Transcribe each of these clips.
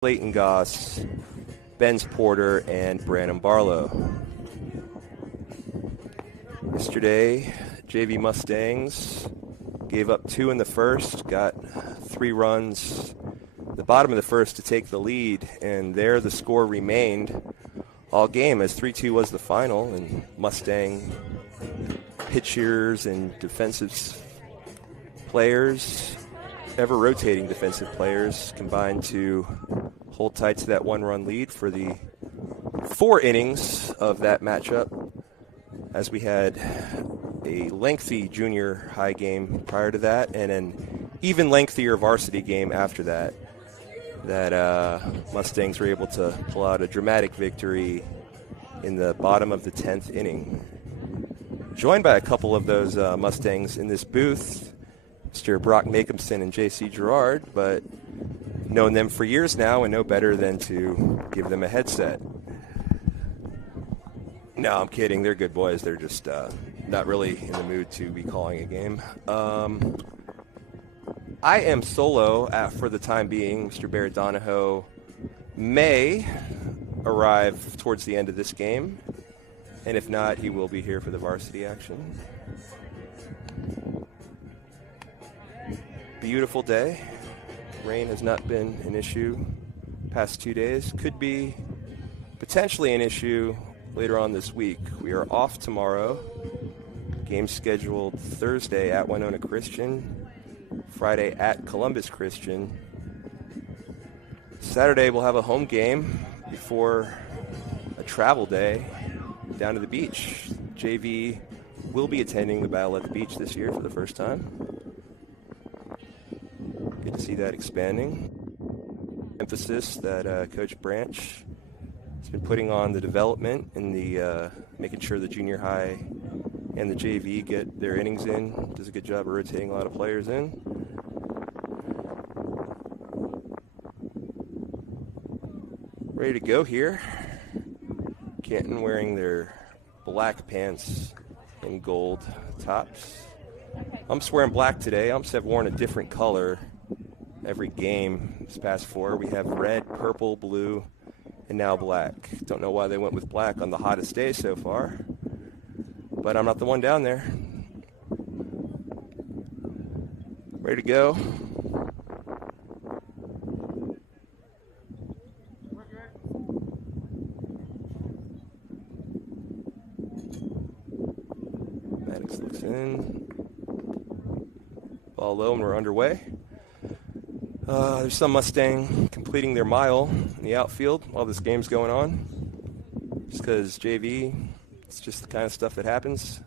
Clayton Goss, Benz Porter, and Brandon Barlow. Yesterday, JV Mustangs gave up 2 in the first, got 3 runs the bottom of the first to take the lead, and there the score remained all game as 3-2 was the final, and Mustang pitchers and defensive players, ever-rotating defensive players, combined to hold tight to that 1-run lead for the 4 innings of that matchup, as we had a lengthy junior high game prior to that and an even lengthier varsity game after that. Mustangs were able to pull out a dramatic victory in the bottom of the 10th inning. Joined by a couple of those Mustangs in this booth, Mr. Brock Makeumson and J.C. Gerard, but known them for years now and know better than to give them a headset. No, I'm kidding. They're good boys. They're just not really in the mood to be calling a game. I am solo for the time being. Mr. Barrett Donahoe may arrive towards the end of this game, and if not, he will be here for the varsity action. Beautiful day. Rain has not been an issue past 2 days. Could be potentially an issue later on this week. We are off tomorrow. Game scheduled Thursday at Winona Christian, Friday at Columbus Christian. Saturday we'll have a home game before a travel day down to the beach. JV will be attending the Battle at the Beach this year for the first time. Good to see that expanding. Emphasis that Coach Branch has been putting on the development and the making sure the junior high and the JV get their innings in. Does a good job of rotating a lot of players in. Ready to go here. Canton wearing their black pants and gold tops. Umps wearing black today. Umps have worn a different color every game this past 4. We have red, purple, blue, and now black. Don't know why they went with black on the hottest day so far, but I'm not the one down there. Ready to go. Maddox looks in. Ball low and we're underway. There's some Mustang completing their mile in the outfield while this game's going on. Just because JV, it's just the kind of stuff that happens.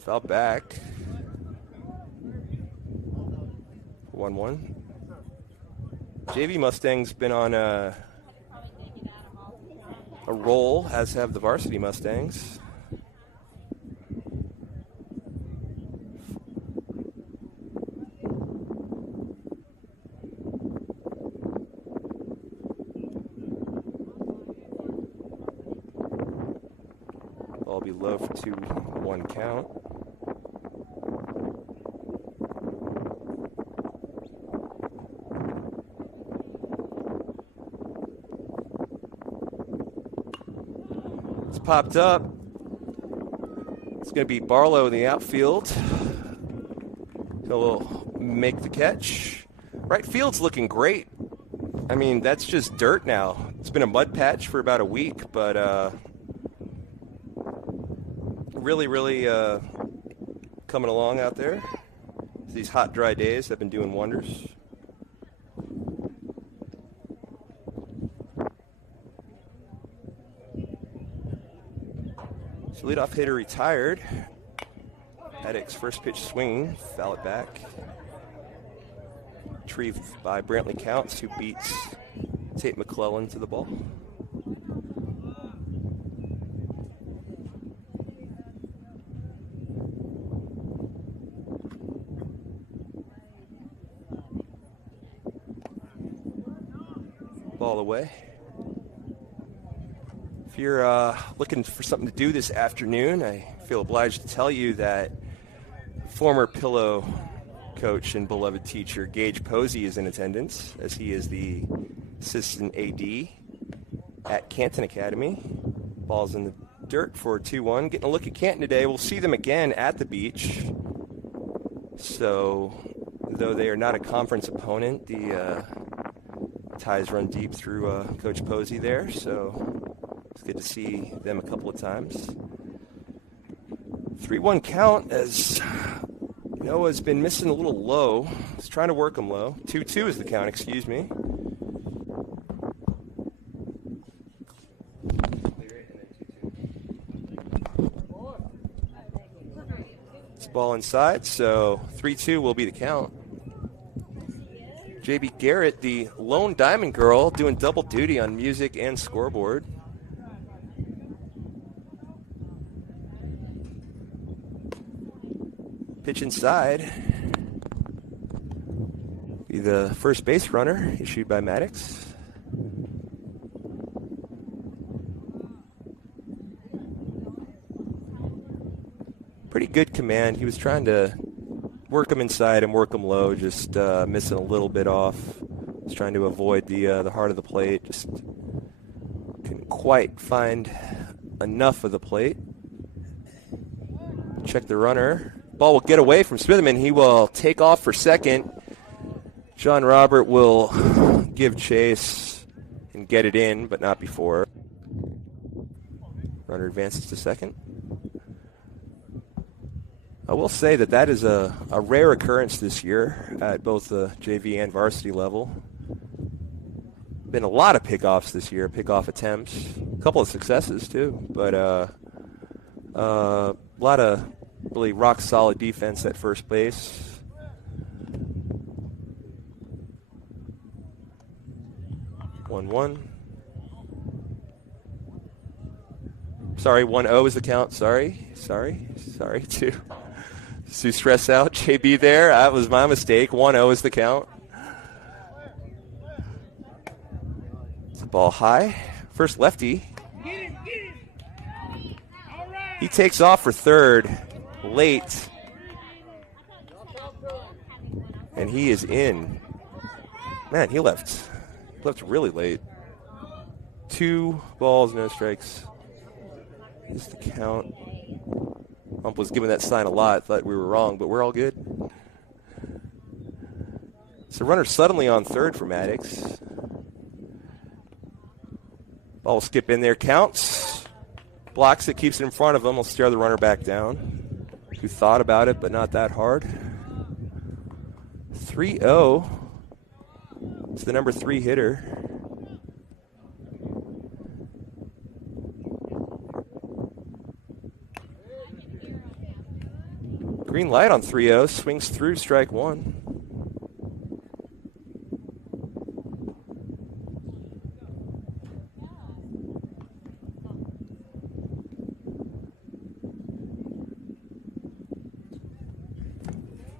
Foul back. 1-1. JV Mustang's been on a roll, as have the varsity Mustangs. Ball be low for 2-1 count. It's popped up. It's going to be Barlow in the outfield. He'll make the catch. Right field's looking great. I mean, that's just dirt now. It's been a mud patch for about a week, but really coming along out there. These hot, dry days have been doing wonders. So leadoff hitter retired. Haddock's first pitch swinging, foul it back. Retrieved by Brantley Counts, who beats Tate McClellan to the ball. Ball away. If you're looking for something to do this afternoon, I feel obliged to tell you that former Pillow coach and beloved teacher Gage Posey is in attendance, as he is the assistant AD at Canton Academy. Ball's in the dirt for 2-1. Getting a look at Canton today. We'll see them again at the beach. So, though they are not a conference opponent, the ties run deep through Coach Posey there. So, it's good to see them a couple of times. 3-1 count as Noah's been missing a little low. He's trying to work him low. 2-2 is the count, excuse me. This ball inside, so 3-2 will be the count. JB Garrett, the lone diamond girl, doing double duty on music and scoreboard. Pitch inside. Be the first base runner issued by Maddox. Pretty good command. He was trying to work him inside and work him low, just missing a little bit off. Was trying to avoid the heart of the plate. Just couldn't quite find enough of the plate. Check the runner. Ball will get away from Smitherman. He will take off for second. John Robert will give chase and get it in, but not before. Runner advances to second. I will say that is a rare occurrence this year at both the JV and varsity level. Been a lot of pickoffs this year, pickoff attempts. A couple of successes too, but a lot of really rock-solid defense at first base. One. Sorry, 1-0 is the count. Sorry. To stress out JB there. That was my mistake. 1-0 is the count. It's a ball high. First lefty. He takes off for third late. And he is in. Man, he left really late. 2 balls, no strikes. Is the count. Ump was giving that sign a lot. Thought we were wrong, but we're all good. So runner suddenly on third for Maddox. Ball will skip in there. Counts. Blocks it, keeps it in front of him. Will stare the runner back down. Who thought about it, but not that hard. 3-0. It's the number 3 hitter. Green light on 3-0, swings through strike 1.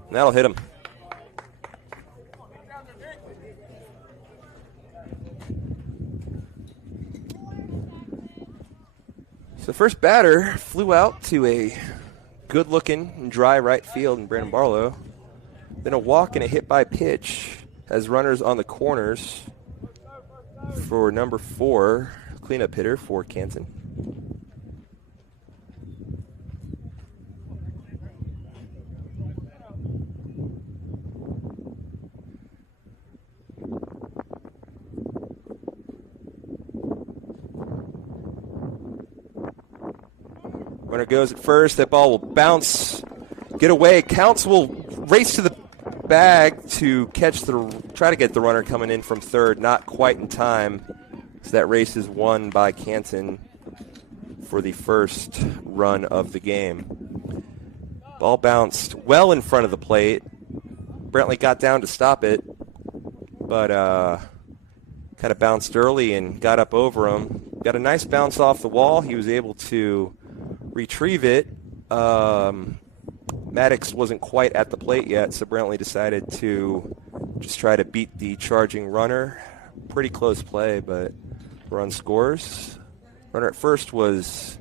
And that'll hit him. So the first batter flew out to a good-looking and dry right field in Brandon Barlow. Then a walk and a hit by pitch as runners on the corners for number 4, cleanup hitter for Canton. Runner goes at first. That ball will bounce, get away. Counts will race to the bag to try to get the runner coming in from third. Not quite in time. So that race is won by Canton for the first run of the game. Ball bounced well in front of the plate. Brantley got down to stop it, but kind of bounced early and got up over him. Got a nice bounce off the wall. He was able to retrieve it. Maddox wasn't quite at the plate yet, so Brantley decided to just try to beat the charging runner. Pretty close play, but run scores. Runner at first was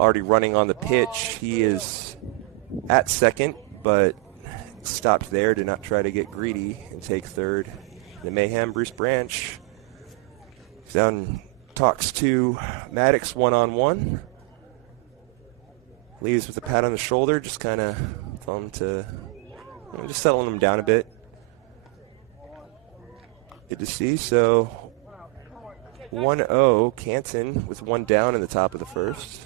already running on the pitch. He is at second, but stopped there to not try to get greedy and take third. The Mayhem, Bruce Branch, down, talks to Maddox one-on-one. Leaves with a pat on the shoulder, just kind of tell him to, just settling him down a bit. Good to see. So 1-0 Canton with one down in the top of the first.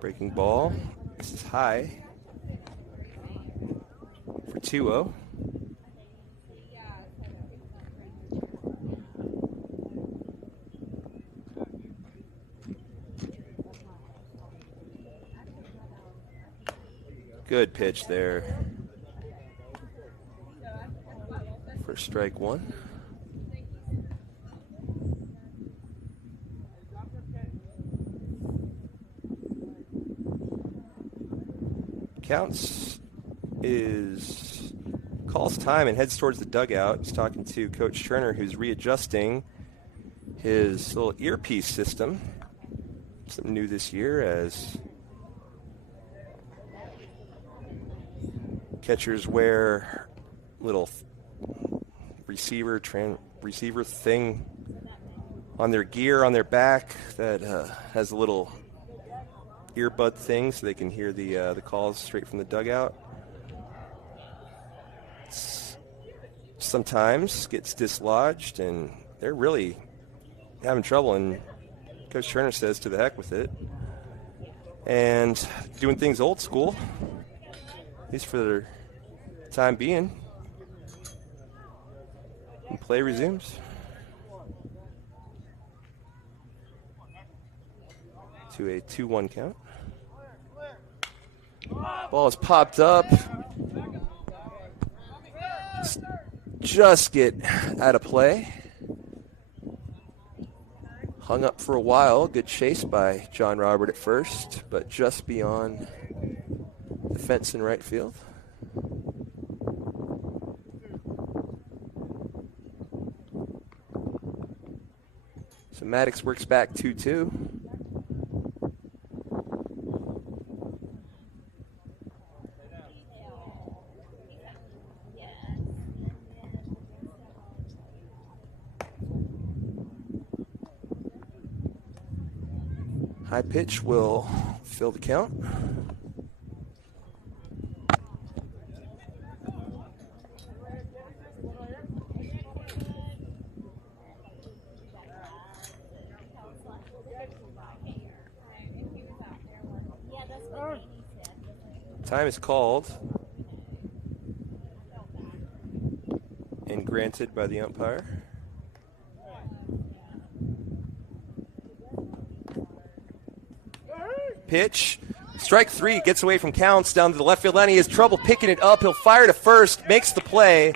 Breaking ball. This is high for 2-0. Good pitch there for strike one. Counts calls time and heads towards the dugout. He's talking to Coach Turner, who's readjusting his little earpiece system. Something new this year, as catchers wear little receiver thing on their gear on their back that has a little earbud thing so they can hear the calls straight from the dugout. Sometimes gets dislodged, and they're really having trouble, and Coach Turner says to the heck with it. And doing things old school, at least for the time being. And play resumes. To a 2-1 count. Ball is popped up. Just get out of play. Hung up for a while. Good chase by John Robert at first, but just beyond the fence in right field. So Maddox works back 2-2. High pitch will fill the count. Time is called and granted by the umpire. Pitch. Strike three, gets away from Counts down to the left field line. He has trouble picking it up. He'll fire to first, makes the play.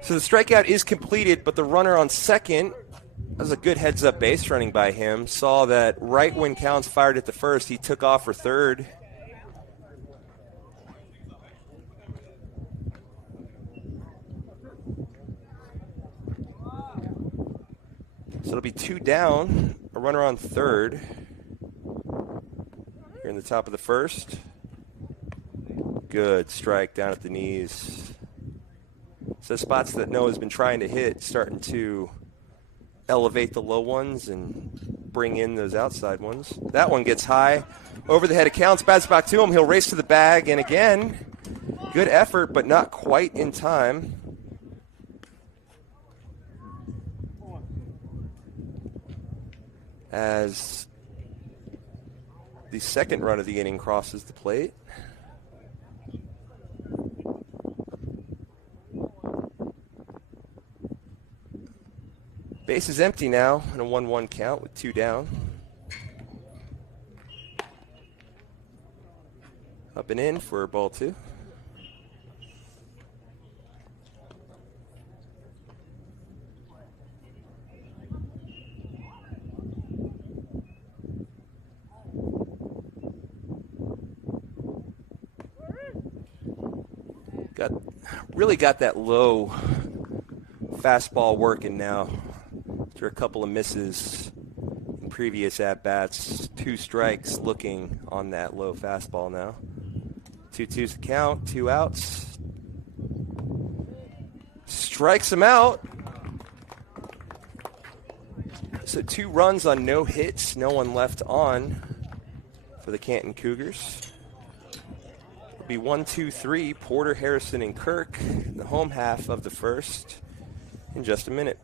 So the strikeout is completed, but the runner on second, that was a good heads-up base running by him, saw that right when Counts fired at the first, he took off for third. So it'll be two down, a runner on third. Here in the top of the first. Good strike down at the knees. So spots that Noah's been trying to hit, starting to elevate the low ones and bring in those outside ones. That one gets high. Over the head of Counts, bats back to him. He'll race to the bag, and again, good effort, but not quite in time. As the second run of the inning crosses the plate. Base is empty now in a 1-1 count with two down. Up and in for ball two. Really got that low fastball working now after a couple of misses. previous at-bats. 2 strikes looking on that low fastball now. 2-2's the count, 2 outs. Strikes him out. So 2 runs on no hits, no one left on for the Canton Cougars. It'll be 1-2-3, Porter, Harrison, and Kirk, the home half of the first, in just a minute.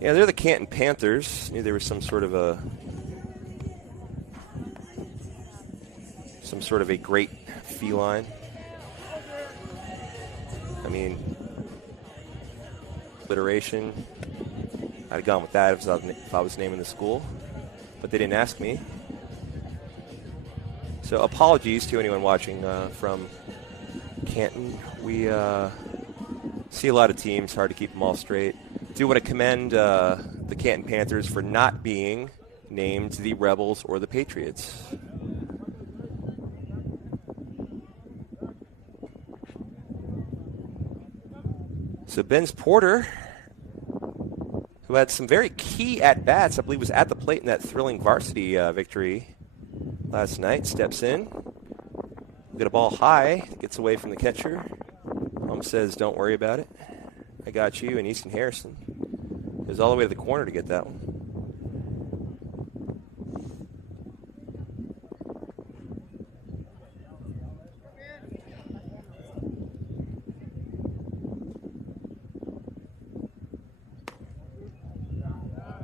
Yeah, they're the Canton Panthers. Knew there was some sort of a great feline. I mean, alliteration. I'd have gone with that if I was naming the school, but they didn't ask me. So apologies to anyone watching from Canton. We see a lot of teams, hard to keep them all straight. Do want to commend the Canton Panthers for not being named the Rebels or the Patriots. So Ben's Porter, who had some very key at-bats, I believe was at the plate in that thrilling varsity victory last night, steps in. Get a ball high, gets away from the catcher. Mom says, don't worry about it. I got you, and Easton Harrison goes all the way to the corner to get that one.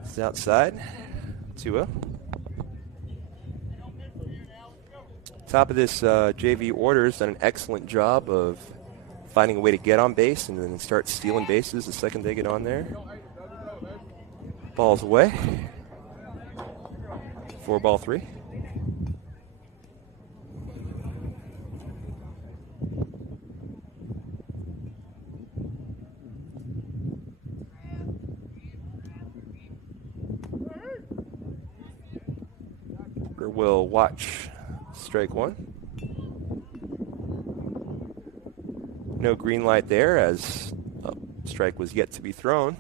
It's outside, 2-0. Top of this JV order's done an excellent job of finding a way to get on base and then start stealing bases the second they get on there. Ball's away. 4-3. We'll watch strike one. No green light there as strike was yet to be thrown.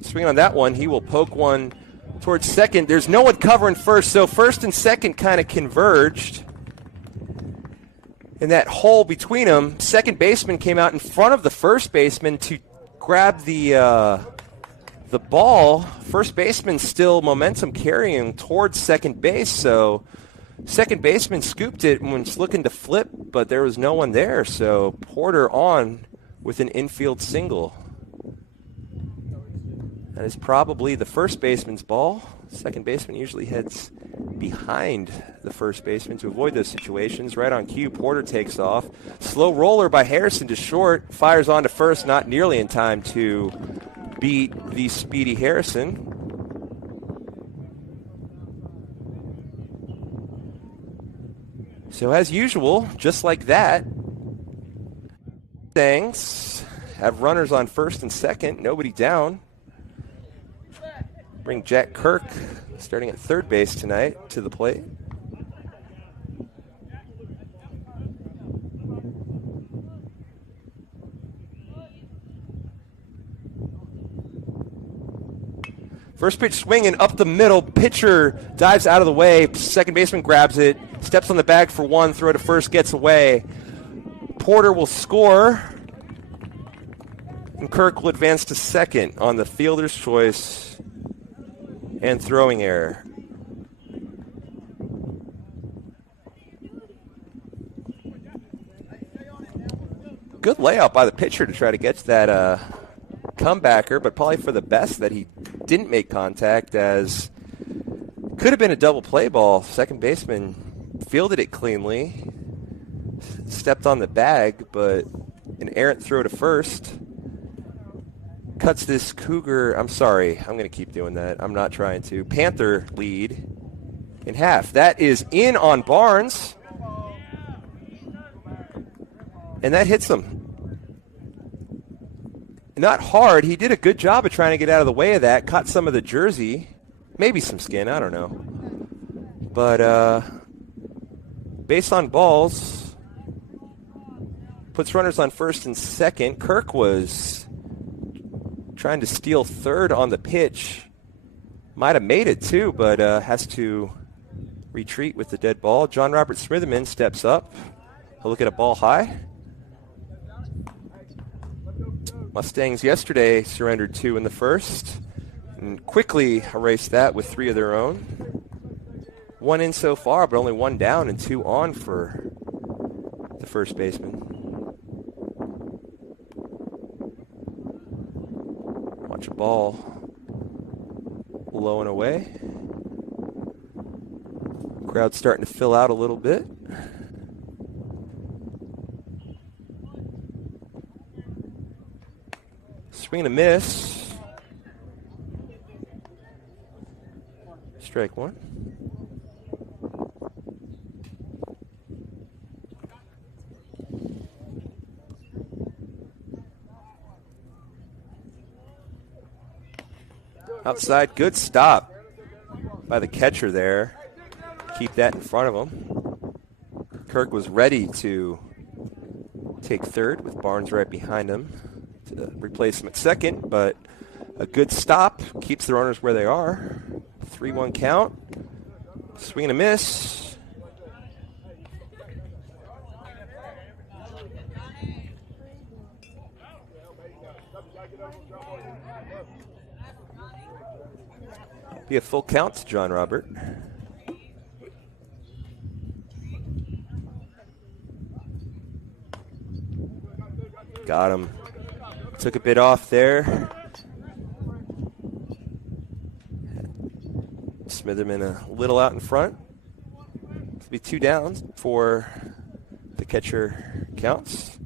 Swing on that one. He will poke one towards second. There's no one covering first, so first and second kind of converged. In that hole between them, second baseman came out in front of the first baseman to grab the ball. First baseman still momentum carrying towards second base, so second baseman scooped it and was looking to flip, but there was no one there. So Porter on with an infield single. That is probably the first baseman's ball. Second baseman usually heads behind the first baseman to avoid those situations. Right on cue, Porter takes off. Slow roller by Harrison to short. Fires on to first, not nearly in time to beat the speedy Harrison. So as usual, just like that, Mustangs have runners on first and second, nobody down. Bring Jack Kirk, starting at third base tonight, to the plate. First pitch swinging up the middle. Pitcher dives out of the way. Second baseman grabs it, steps on the bag for one, throw to first, gets away. Porter will score, and Kirk will advance to second on the fielder's choice and throwing error. Good layout by the pitcher to try to get to that comebacker, but probably for the best that he didn't make contact, as could have been a double play ball. Second baseman fielded it cleanly, stepped on the bag, but an errant throw to first cuts this Cougar, I'm sorry, I'm going to keep doing that. I'm not trying to. Panther lead in half. That is in on Barnes, and that hits him. Not hard. He did a good job of trying to get out of the way of that. Caught some of the jersey. Maybe some skin. I don't know. But based on balls, puts runners on first and second. Kirk was trying to steal third on the pitch. Might have made it too, but has to retreat with the dead ball. John Robert Smitherman steps up. He'll look at a ball high. Mustangs yesterday surrendered 2 in the first and quickly erased that with 3 of their own. 1 in so far, but only 1 down and 2 on for the first baseman. Watch a ball low and away. Crowd's starting to fill out a little bit. Swing and a miss. Strike 1. Outside, good stop by the catcher there. Keep that in front of him. Kirk was ready to take third with Barnes right behind him to replace him at second, but a good stop keeps the runners where they are. 3-1 count. Swing and a miss. Be a full count to John Robert. Got him. Took a bit off there. Smitherman a little out in front. It'll be 2 downs for the catcher counts.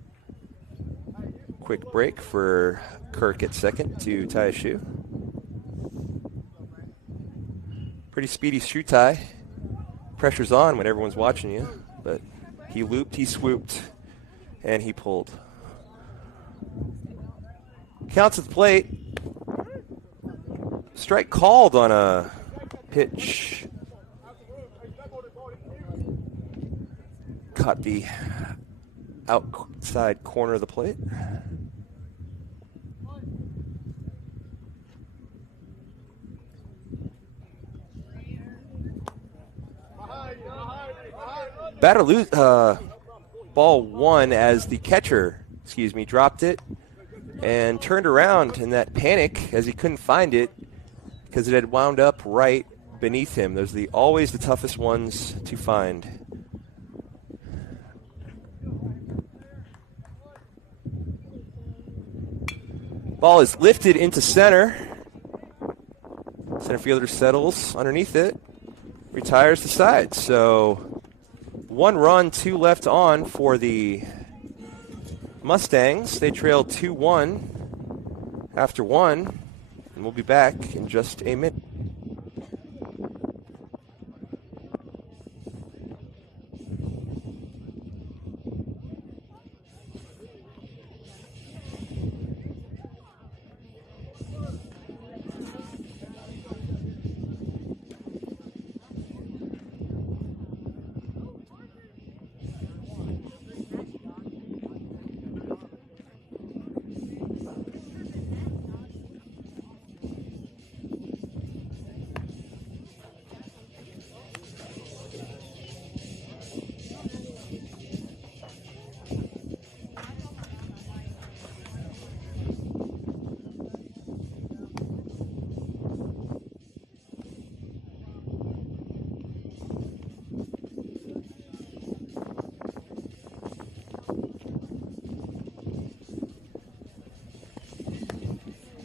Quick break for Kirk at second to tie a shoe. Pretty speedy shoe tie. Pressure's on when everyone's watching you, but he looped, he swooped, and he pulled. Counts at the plate. Strike called on a pitch. Caught the outside corner of the plate. Batter ball 1 as the catcher, dropped it and turned around in that panic as he couldn't find it because it had wound up right beneath him. Those are always the toughest ones to find. Ball is lifted into center. Center fielder settles underneath it, retires the side. So 1 run, 2 left on for the Mustangs. They trail 2-1 after 1, and we'll be back in just a minute.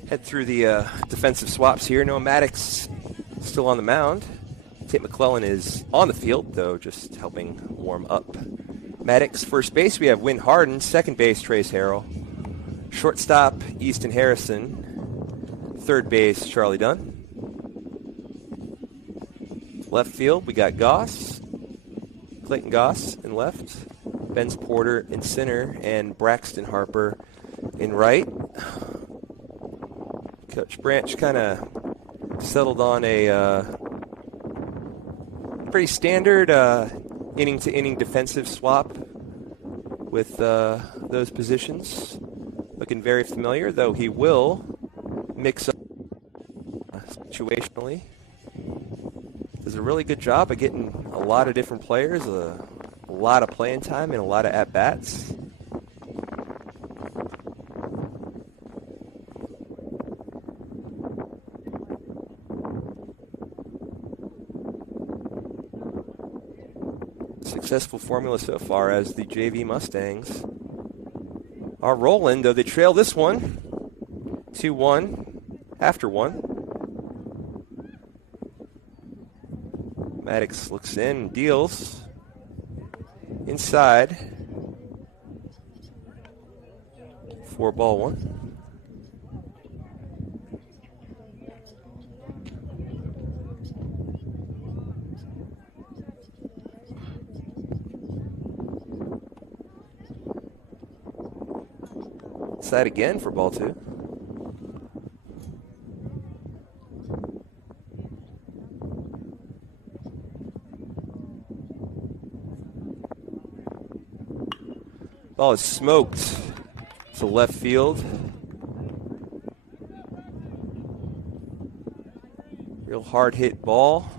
Head through the defensive swaps here. Noah Maddox still on the mound. Tate McClellan is on the field, though, just helping warm up. Maddox, first base, we have Win Harden. Second base, Trace Harrell. Shortstop, Easton Harrison. Third base, Charlie Dunn. Left field, we got Goss. Clayton Goss in left. Benz Porter in center. And Braxton Harper in right. Coach Branch kind of settled on a pretty standard inning-to-inning defensive swap with those positions. Looking very familiar, though he will mix up situationally. Does a really good job of getting a lot of different players, a lot of playing time, and a lot of at-bats. Successful formula so far as the JV Mustangs are rolling, though they trail this one 2-1 after 1. Maddox looks in, deals inside. 4-1. Side again for ball 2. Ball is smoked to left field. Real hard hit ball.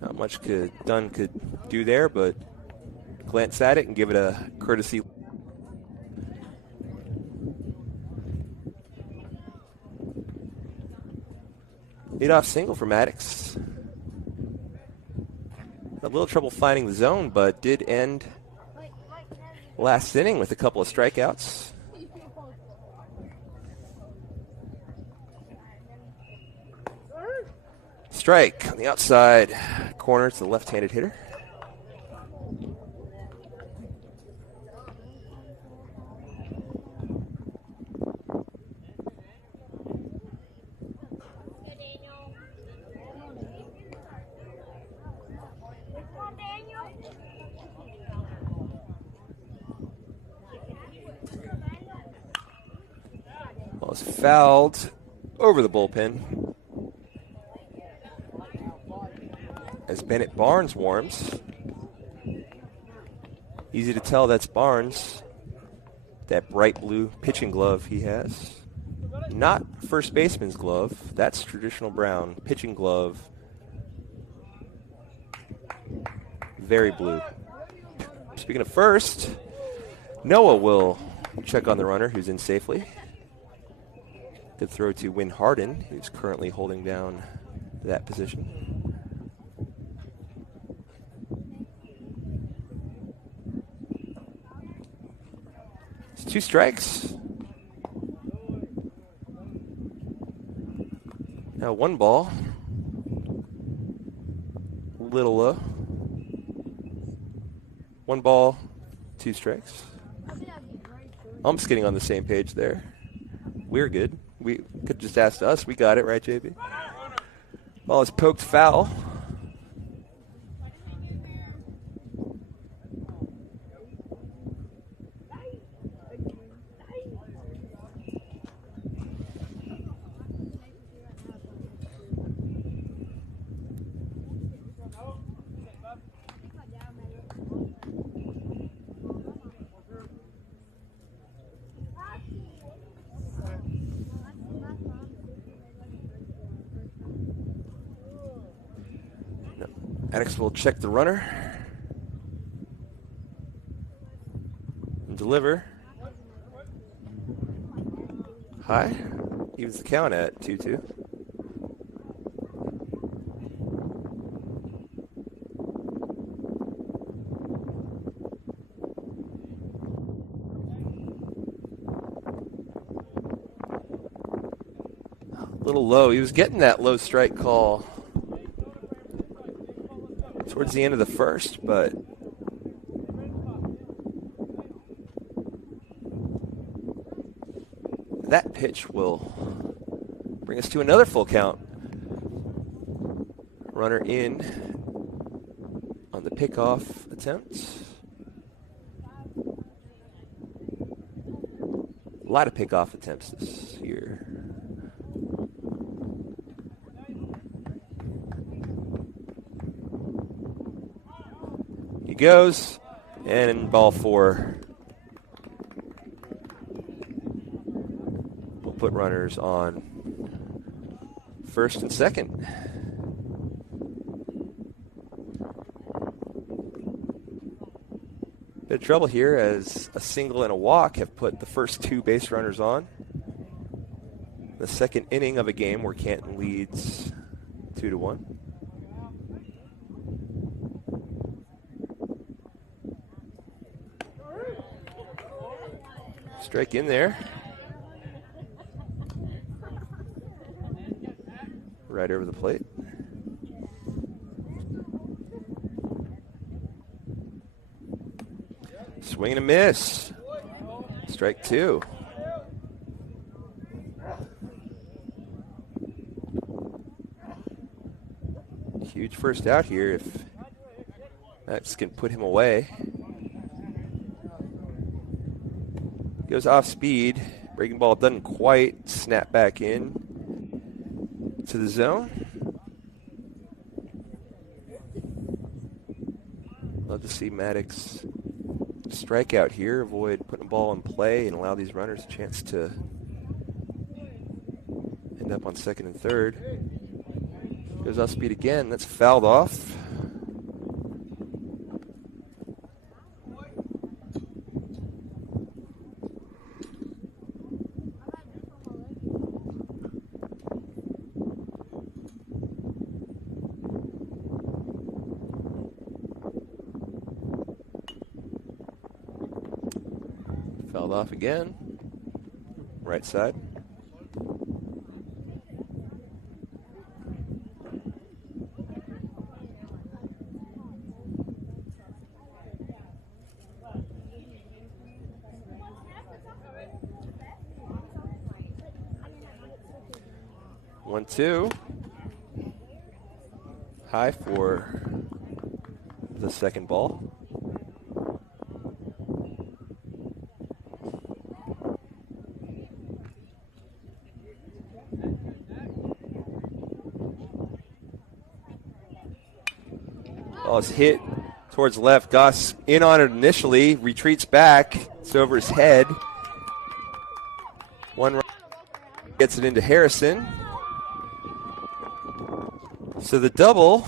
Not much Dunn could do there, but glance at it and give it a courtesy. Leadoff single for Maddox. A little trouble finding the zone, but did end last inning with a couple of strikeouts. Strike on the outside corner to the left-handed hitter. Ball is fouled over the bullpen as Bennett Barnes warms. Easy to tell that's Barnes, that bright blue pitching glove he has. Not first baseman's glove, that's traditional brown. Pitching glove, very blue. Speaking of first, Noah will check on the runner who's in safely. Good throw to Win Harden, who's currently holding down that position. 2 strikes. Now 1 ball. Little low. 1 ball, 2 strikes. Almost getting on the same page there. We're good. We could just ask us. We got it, right, JB? Ball is poked foul. Maddox will check the runner and deliver. High. Evens the count at 2-2. A little low. He was getting that low strike call towards the end of the first, but that pitch will bring us to another full count. Runner in on the pickoff attempt. A lot of pickoff attempts this year. Goes, and ball 4. We'll put runners on first and second. Bit of trouble here as a single and a walk have put the first 2 base runners on. The second inning of a game where Canton leads 2-1. Strike in there. Right over the plate. Swing and a miss. Strike 2. Huge first out here if Max can put him away. Goes off speed. Breaking ball doesn't quite snap back in to the zone. Love to see Maddox strike out here, avoid putting the ball in play, and allow these runners a chance to end up on second and third. Goes off speed again. That's fouled off. Fouled off again. Right side. One, two. High for the second ball. Ball is hit towards left. Goss in on it initially, retreats back. It's over his head. One run gets it into Harrison. So the double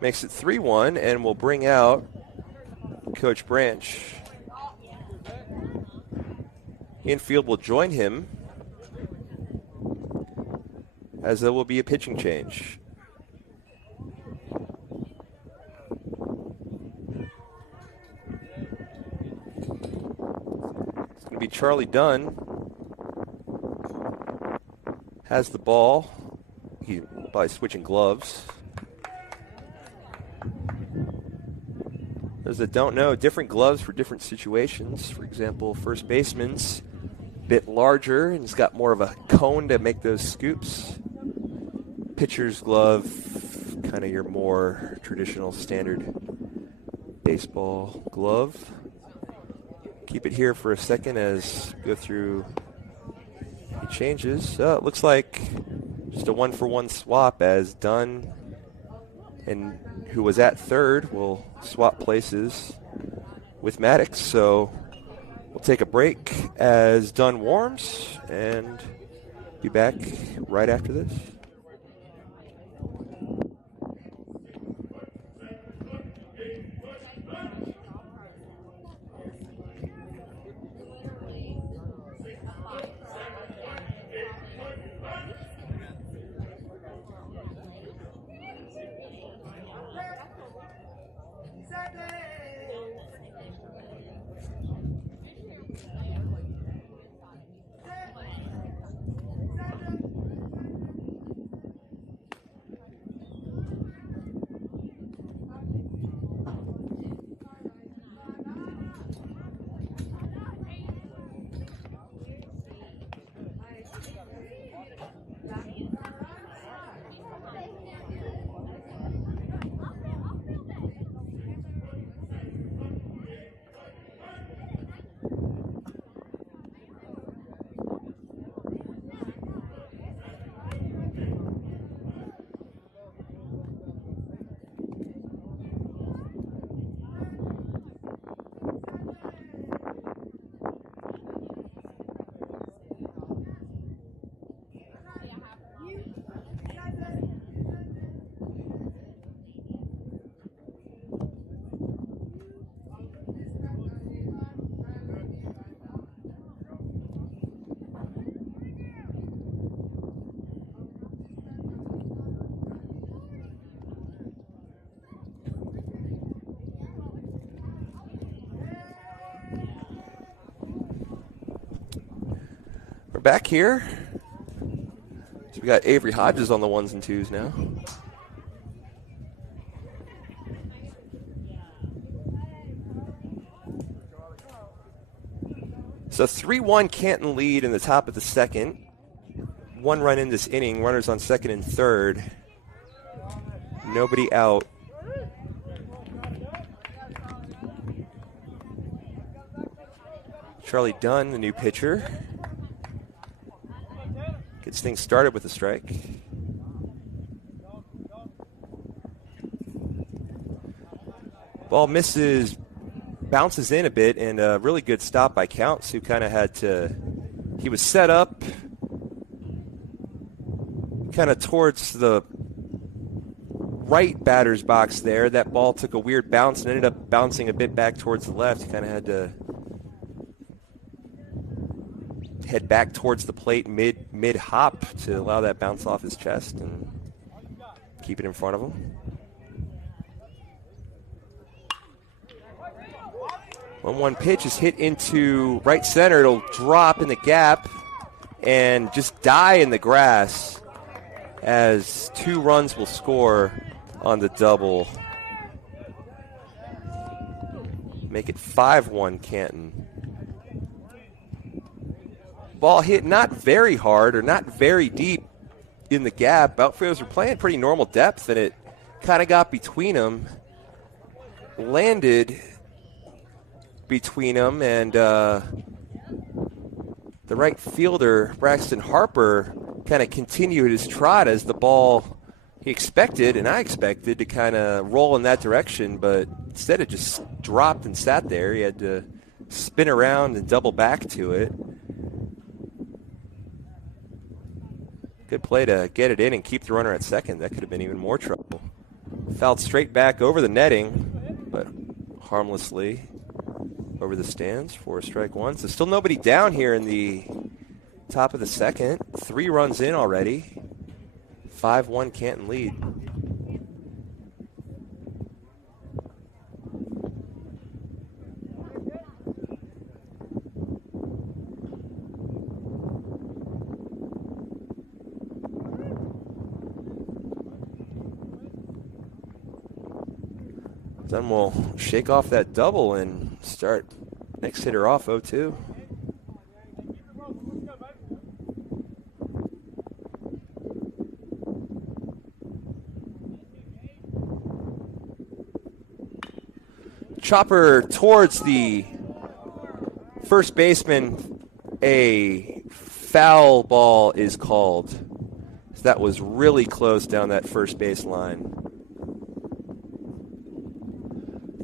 makes it 3-1 and will bring out Coach Branch. Infield will join him as there will be a pitching change. going to be Charlie Dunn. Has the ball. He's probably switching gloves. Those that don't know, different gloves for different situations. For example, first baseman's a bit larger and he's got more of a cone to make those scoops. Pitcher's glove, kind of your more traditional standard baseball glove. Keep it here for a second as we go through the changes. It looks like just a one-for-one swap as Dunn and who was at third will swap places with Maddox. So we'll take a break as Dunn warms and be back right after this. Back here. So we got Avery Hodges on the ones and twos now. So 3-1 Canton lead in the top of the second. One run in this inning. Runners on second and third. Nobody out. Charlie Dunn, the new pitcher. Gets things started with a strike. Ball misses, bounces in a bit, and a really good stop by Counts, who kind of had to, he was set up kind of towards the right batter's box there. That ball took a weird bounce and ended up bouncing a bit back towards the left. He kind of had to head back towards the plate mid hop to allow that bounce off his chest and keep it in front of him. 1-1 pitch is hit into right center. It'll drop in the gap and just die in the grass as 2 runs will score on the double. Make it 5-1 Canton. Ball hit not very hard or not very deep in the gap. Outfielders were playing pretty normal depth, and it kind of got between them. Landed between them, and the right fielder, Braxton Harper, kind of continued his trot as the ball he expected, and I expected, to kind of roll in that direction, but instead it just dropped and sat there. He had to spin around and double back to it. Good play to get it in and keep the runner at second. That could have been even more trouble. Fouled straight back over the netting, but harmlessly over the stands for strike one. So still nobody down here in the top of the second. 3 runs in already. 5-1 Canton lead. Dunn will shake off that double and start next hitter off 0-2. Chopper towards the first baseman. A foul ball is called. So that was really close down that first base line.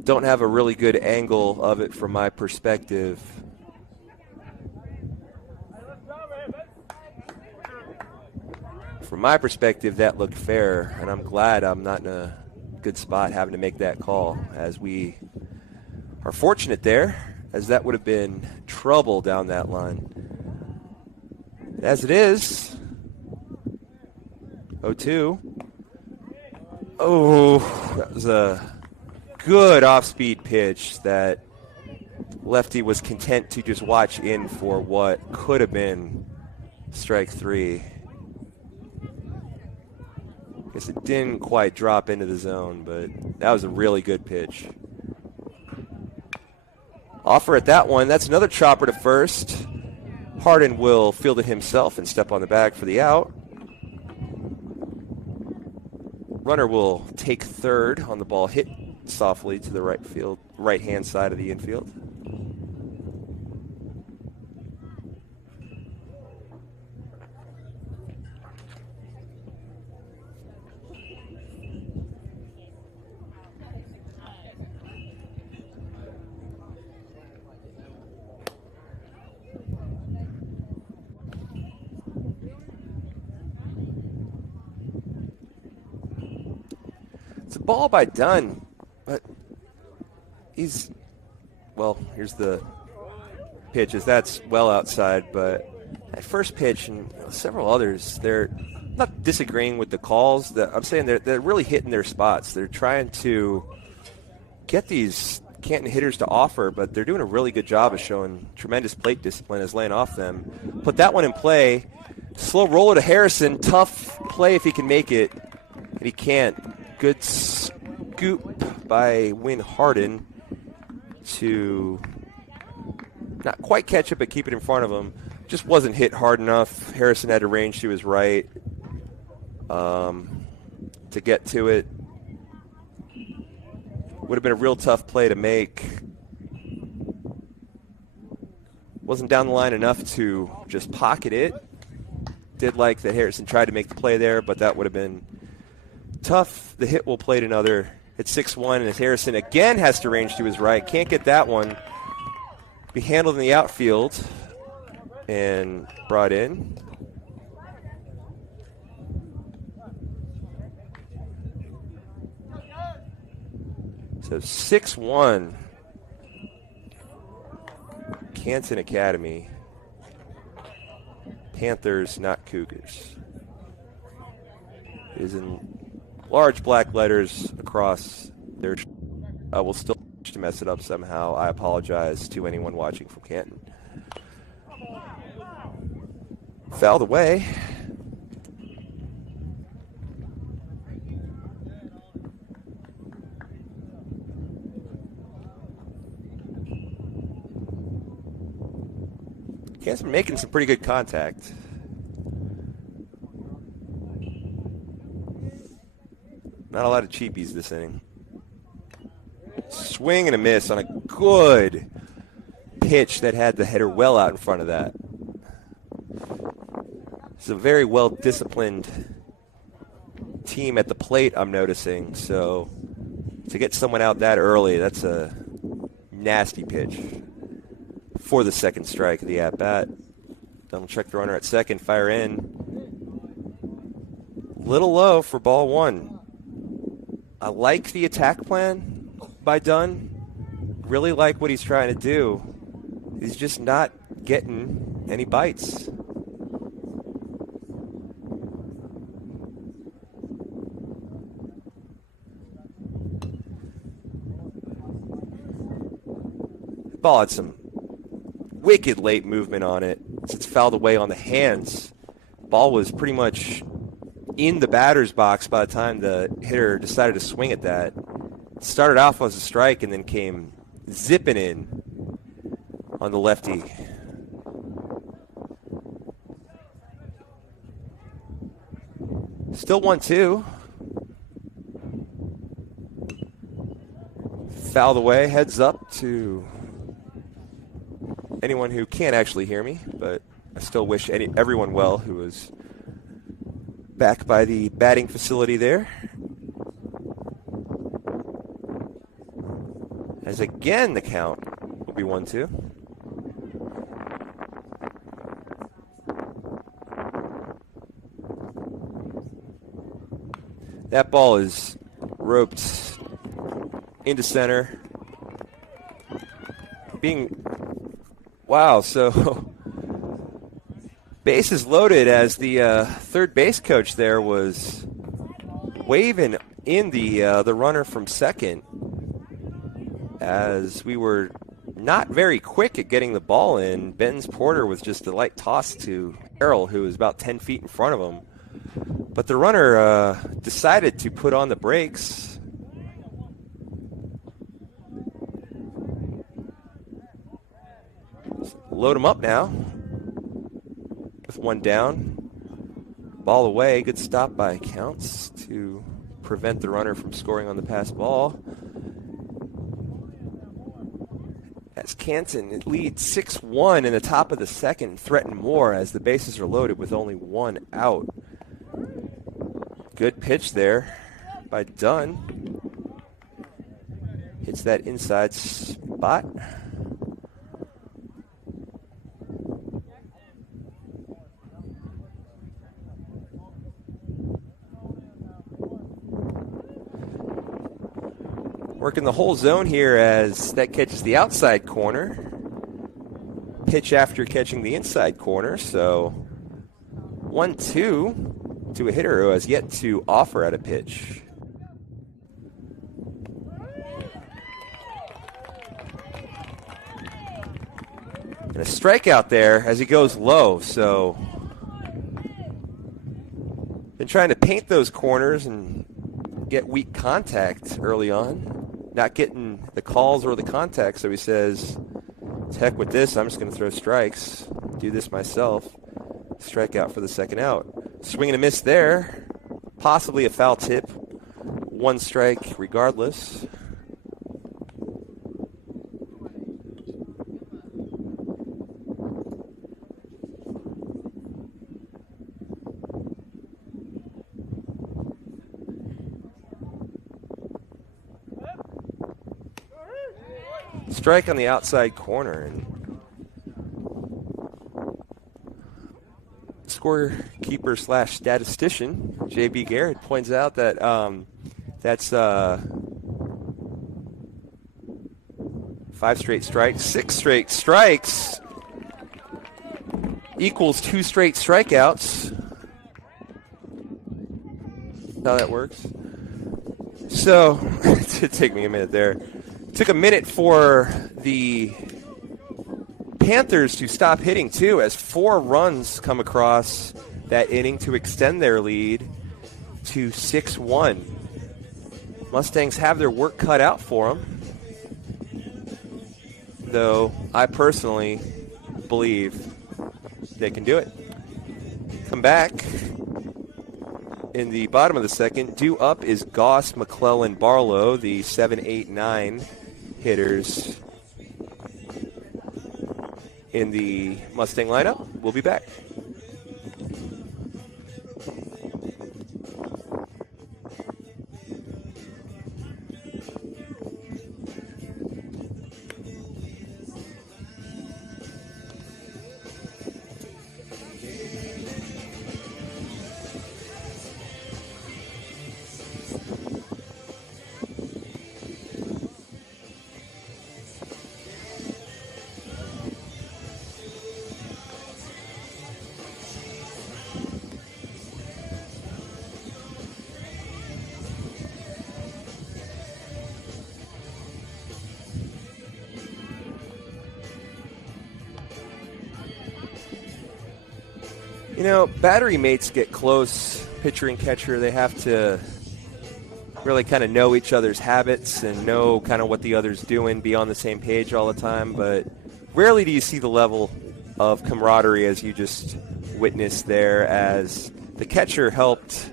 Don't have a really good angle of it from my perspective. From my perspective, that looked fair, and I'm glad I'm not in a good spot having to make that call, as we are fortunate there, as that would have been trouble down that line. As it is, 0-2. Oh, that was a good off-speed pitch that lefty was content to just watch in for what could have been strike 3. Guess it didn't quite drop into the zone, but that was a really good pitch. Offer at that one. That's another chopper to first. Hardin will field it himself and step on the bag for the out. Runner will take third on the ball hit softly to the right-hand side of the infield. It's a ball by Dunn, but here's the pitch, as that's well outside, but that first pitch and several others, they're not disagreeing with the calls. I'm saying they're really hitting their spots. They're trying to get these Canton hitters to offer, but they're doing a really good job of showing tremendous plate discipline as laying off them. Put that one in play. Slow roller to Harrison. Tough play if he can make it, and he can't. Good scoop by Win Hardin to not quite catch it, but keep it in front of him. Just wasn't hit hard enough. Harrison had a range to his right to get to it. Would have been a real tough play to make. Wasn't down the line enough to just pocket it. Did like that Harrison tried to make the play there, but that would have been tough. The hit will plate another at 6-1, and as Harrison again has to range to his right. Can't get that one. Be handled in the outfield and brought in. So 6-1. Canton Academy. Panthers, not Cougars. It is in large black letters across their. I will still to mess it up somehow. I apologize to anyone watching from Canton. Fouled away. Canton's been making some pretty good contact. Not a lot of cheapies this inning. Swing and a miss on a good pitch that had the header well out in front of that. It's a very well-disciplined team at the plate, I'm noticing. So to get someone out that early, that's a nasty pitch for the second strike of the at-bat. Double check the runner at second, fire in. Little low for ball one. I like the attack plan by Dunn. Really like what he's trying to do. He's just not getting any bites. Ball had some wicked late movement on it. It's fouled away on the hands. Ball was pretty much in the batter's box by the time the hitter decided to swing at that. started off as a strike and then came zipping in on the lefty. Still 1-2. Fouled away, heads up to anyone who can't actually hear me, but I still wish everyone well who was back by the batting facility there. As again the count will be 1-2. That ball is roped into center. Wow, so bases loaded as the third base coach there was waving in the runner from second as we were not very quick at getting the ball in. Ben's Porter was just a light toss to Errol, who was about 10 feet in front of him. But the runner decided to put on the brakes. Load him up now with one down. Ball away. Good stop by Counts to prevent the runner from scoring on the pass ball. As Canton leads 6-1 in the top of the second, threaten more as the bases are loaded with only one out. Good pitch there by Dunn. Hits that inside spot. Working the whole zone here as that catches the outside corner. Pitch after catching the inside corner, so 1-2 to a hitter who has yet to offer at a pitch. And a strikeout there as he goes low, so been trying to paint those corners and get weak contact early on. Not getting the calls or the contact, so he says, to heck with this, I'm just going to throw strikes, do this myself. Strikeout for the second out. Swing and a miss there. Possibly a foul tip. One strike regardless. Strike on the outside corner. And scorekeeper / statistician J.B. Garrett points out that that's 5 straight strikes, 6 straight strikes equals 2 straight strikeouts. How that works. So it did take me a minute there. Took a minute for the Panthers to stop hitting, too, as 4 runs come across that inning to extend their lead to 6-1. Mustangs have their work cut out for them, though I personally believe they can do it. Come back in the bottom of the second. Due up is Goss, McClellan, Barlow, the 7, 8, 9 hitters in the Mustang lineup. We'll be back. You know, battery mates get close, pitcher and catcher. They have to really kind of know each other's habits and know kind of what the other's doing, be on the same page all the time. But rarely do you see the level of camaraderie as you just witnessed there, as the catcher helped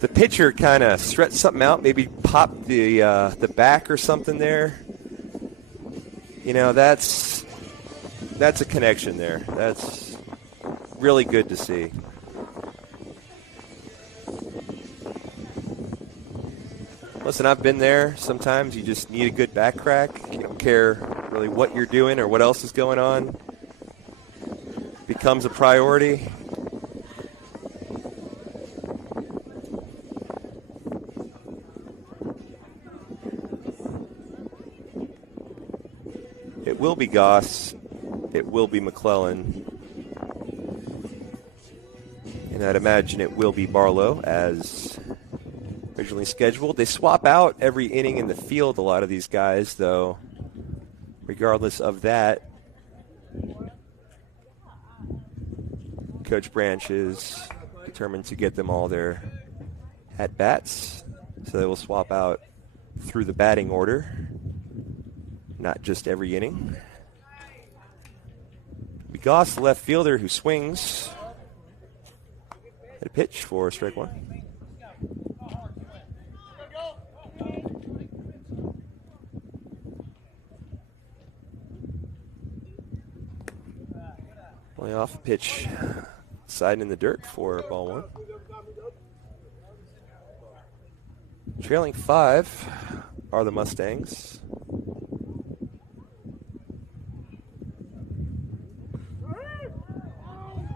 the pitcher kind of stretch something out, maybe pop the back or something there. You know, that's a connection there. That's really good to see. Listen, I've been there. Sometimes you just need a good back crack. You don't care really what you're doing or what else is going on. Becomes a priority. It will be Goss. It will be McClellan. And I'd imagine it will be Barlow as originally scheduled. They swap out every inning in the field, a lot of these guys, though. Regardless of that, Coach Branch is determined to get them all their at-bats. So they will swap out through the batting order, not just every inning. Goss, the left fielder, who swings at a pitch for strike one. Only off a pitch, side in the dirt for ball one. Trailing 5 are the Mustangs.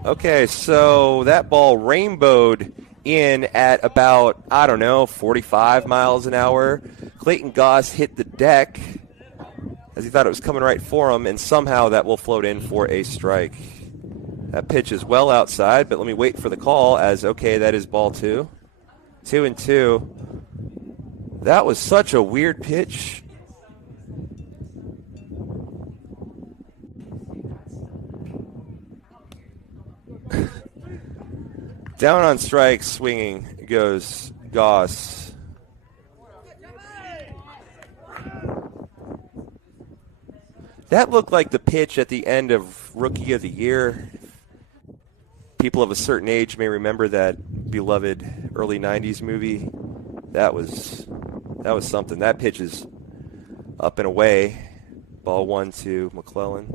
Okay, so that ball rainbowed in at about, 45 miles an hour. Clayton Goss hit the deck as he thought it was coming right for him, and somehow that will float in for a strike. That pitch is well outside, but let me wait for the call as, okay, that is ball 2. 2-2. That was such a weird pitch. Down on strikes, swinging goes Goss. That looked like the pitch at the end of Rookie of the Year. People of a certain age may remember that beloved early 90s movie. That was something. That pitch is up and away. Ball 1 to McClellan.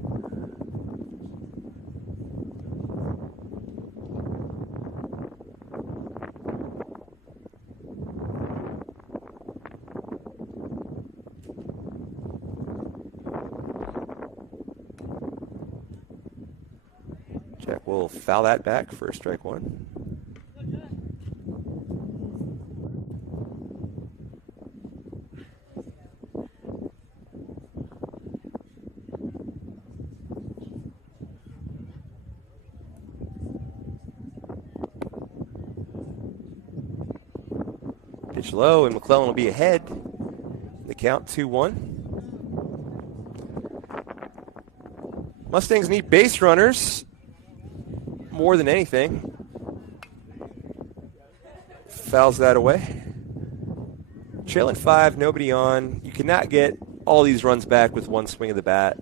Jack will foul that back for strike one. Pitch low, and McClellan will be ahead. The count 2-1. Mustangs need base runners more than anything. Fouls that away. Trailing 5, nobody on. You cannot get all these runs back with one swing of the bat.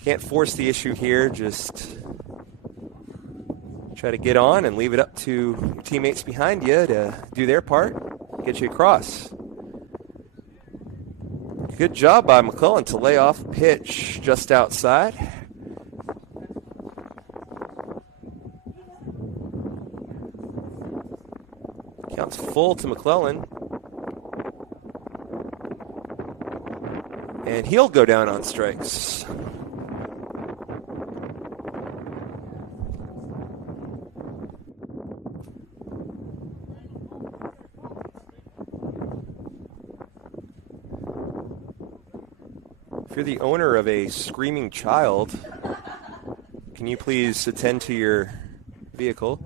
Can't force the issue here. Just try to get on and leave it up to your teammates behind you to do their part, get you across. Good job by McClellan to lay off a pitch just outside. Counts full to McClellan. And he'll go down on strikes. If you're the owner of a screaming child, can you please attend to your vehicle?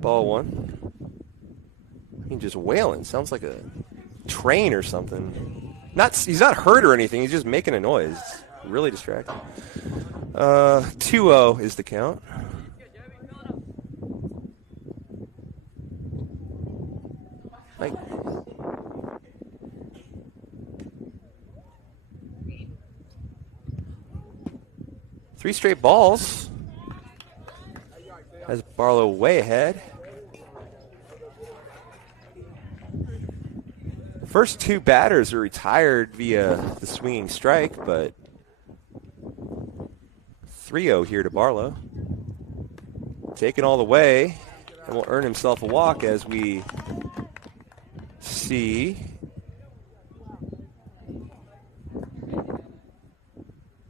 Ball 1. I mean, just wailing. Sounds like a train or something. He's not hurt or anything. He's just making a noise. Really distracting. 2-0 is the count. 3 straight balls. Has Barlow way ahead. First 2 batters are retired via the swinging strike, but 3-0 here to Barlow. Taken all the way, and will earn himself a walk as we see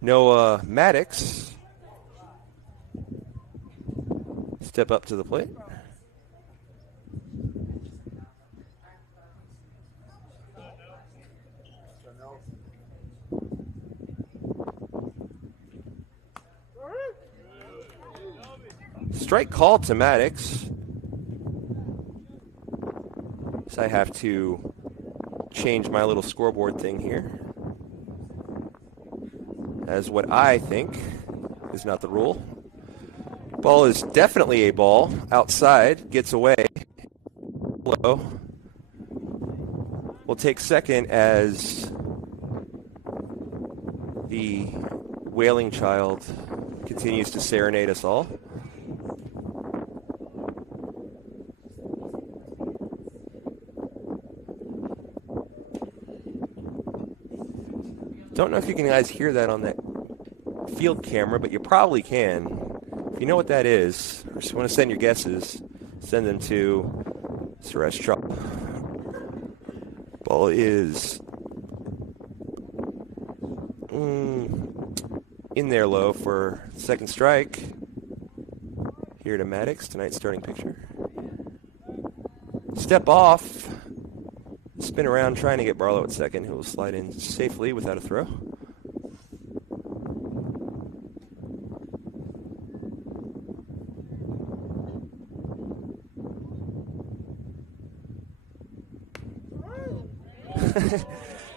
Noah Maddox step up to the plate. Strike called to Maddox. So I have to change my little scoreboard thing here, as what I think is not the rule. Ball is definitely a ball. Outside, gets away. Low. We'll take second as the wailing child continues to serenade us all. Don't know if you can guys hear that on that field camera, but you probably can. If you know what that is, or just want to send your guesses, send them to Suresh Chop. Ball is in there low for second strike. Here to Maddox, tonight's starting pitcher. Step off. Spin around trying to get Barlow at second, who will slide in safely without a throw.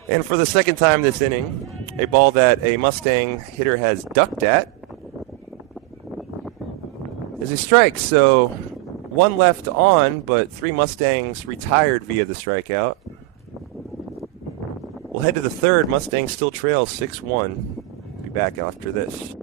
And for the second time this inning, a ball that a Mustang hitter has ducked at is a strike. So 1 left on, but 3 Mustangs retired via the strikeout. We'll head to the third. Mustangs still trail 6-1. Be back after this.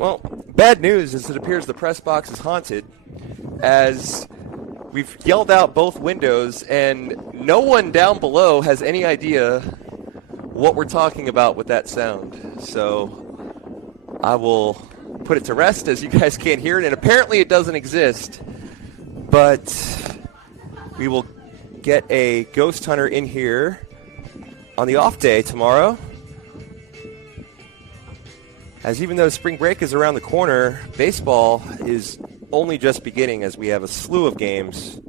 Well, bad news is it appears the press box is haunted, as we've yelled out both windows and no one down below has any idea what we're talking about with that sound. So I will put it to rest, as you guys can't hear it, and apparently it doesn't exist. But we will get a ghost hunter in here on the off day tomorrow, as even though spring break is around the corner, baseball is only just beginning, as we have a slew of games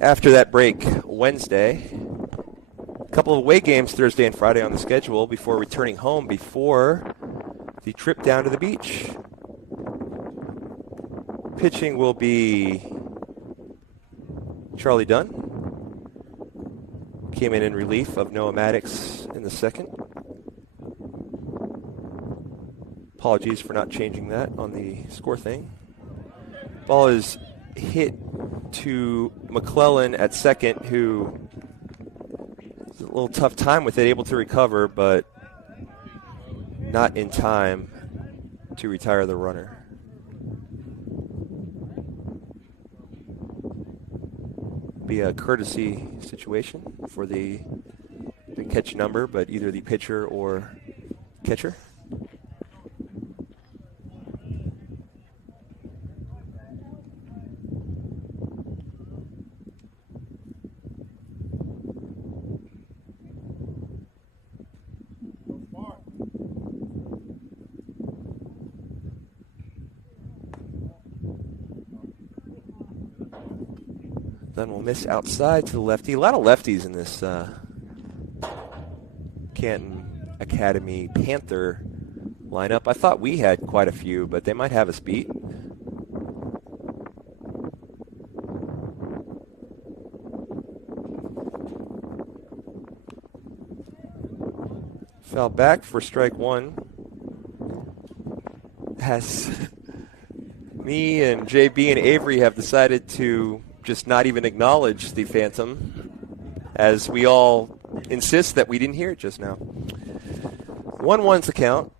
after that break Wednesday. A couple of away games Thursday and Friday on the schedule before returning home before the trip down to the beach. Pitching will be Charlie Dunn. Came in relief of Noah Maddox in the second. Apologies for not changing that on the score thing. Ball is hit to McClellan at second, who has a little tough time with it, able to recover, but not in time to retire the runner. Be a courtesy situation for the catch number, but either the pitcher or catcher. Then we'll miss outside to the lefty. A lot of lefties in this Canton Academy Panther lineup. I thought we had quite a few, but they might have us beat. Foul back for strike one. Has me and JB and Avery have decided to just not even acknowledge the Phantom, as we all insist that we didn't hear it just now. 1-1's the count.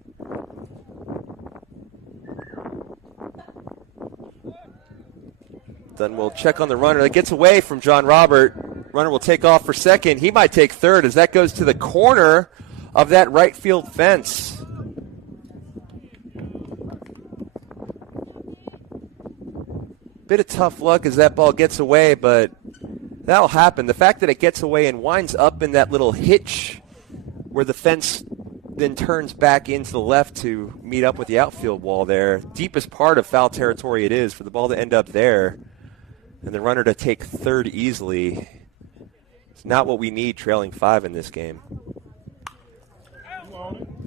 Then we'll check on the runner. That gets away from John Robert. Runner will take off for second. He might take third as that goes to the corner of that right field fence. Bit of tough luck as that ball gets away, but that'll happen. The fact that it gets away and winds up in that little hitch where the fence then turns back into the left to meet up with the outfield wall there. Deepest part of foul territory it is for the ball to end up there and the runner to take third easily. It's not what we need trailing 5 in this game.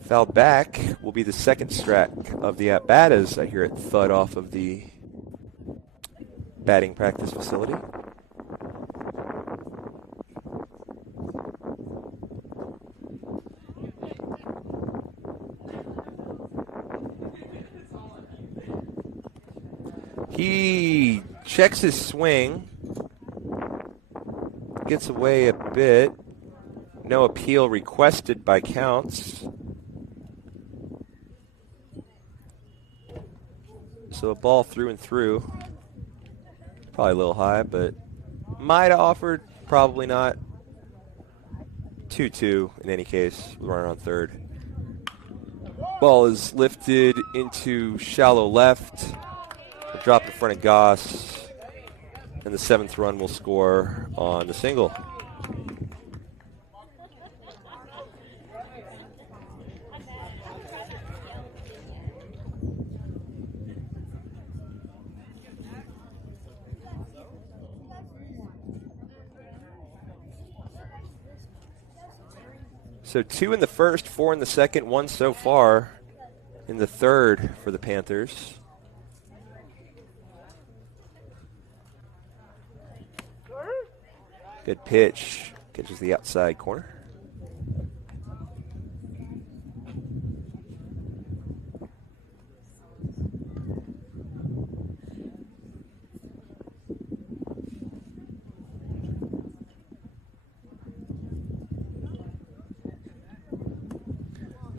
Foul back will be the second strike of the at-bat as I hear it thud off of the batting practice facility. He checks his swing, gets away a bit. No appeal requested by counts. So a ball through and through. Probably a little high, but might have offered, probably not. 2-2 in any case, runner on third. Ball is lifted into shallow left. A drop in front of Goss. And the 7th run will score on the single. So 2 in the first, 4 in the second, 1 so far in the third for the Panthers. Good pitch. Catches the outside corner.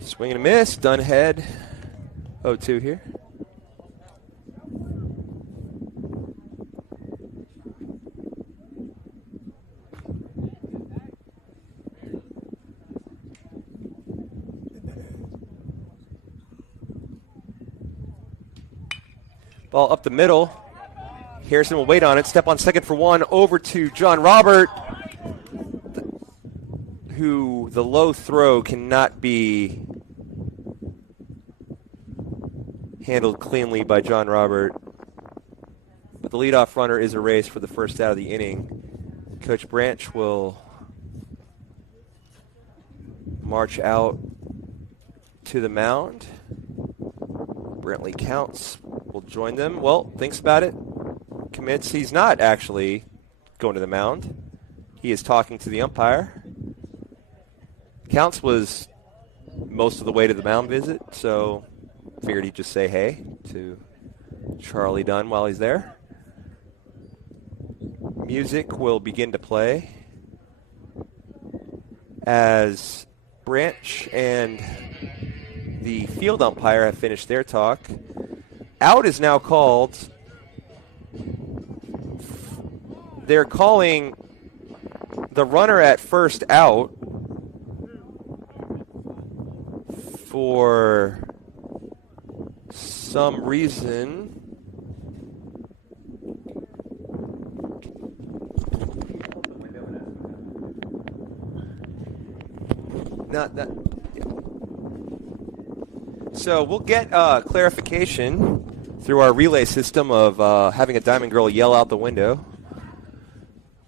Swing and a miss. Dunhead. 0-2 here. Ball up the middle. Harrison will wait on it. Step on second for one. Over to John Robert, who the low throw cannot be handled cleanly by John Robert. But the leadoff runner is erased for the first out of the inning. Coach Branch will march out to the mound. Brantley Counts will join them. Well, thinks about it. Commits. He's not actually going to the mound. He is talking to the umpire. Counts was most of the way to the mound visit, so figured he'd just say hey to Charlie Dunn while he's there. Music will begin to play as Branch and the field umpire have finished their talk. Out is now called. They're calling the runner at first out for some reason. Not that. Yeah. So we'll get clarification through our relay system of having a Diamond Girl yell out the window.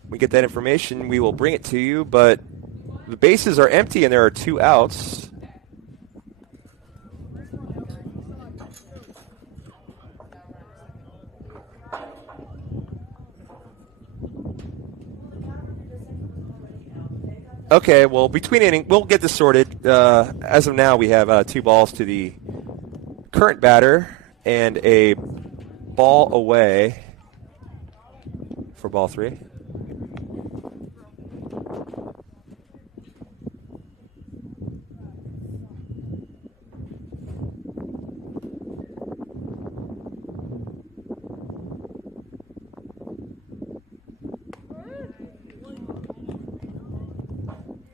We get that information, we will bring it to you, but the bases are empty and there are 2 outs. Okay, well, between innings, we'll get this sorted. As of now, we have 2 balls to the current batter and a ball away for ball 3.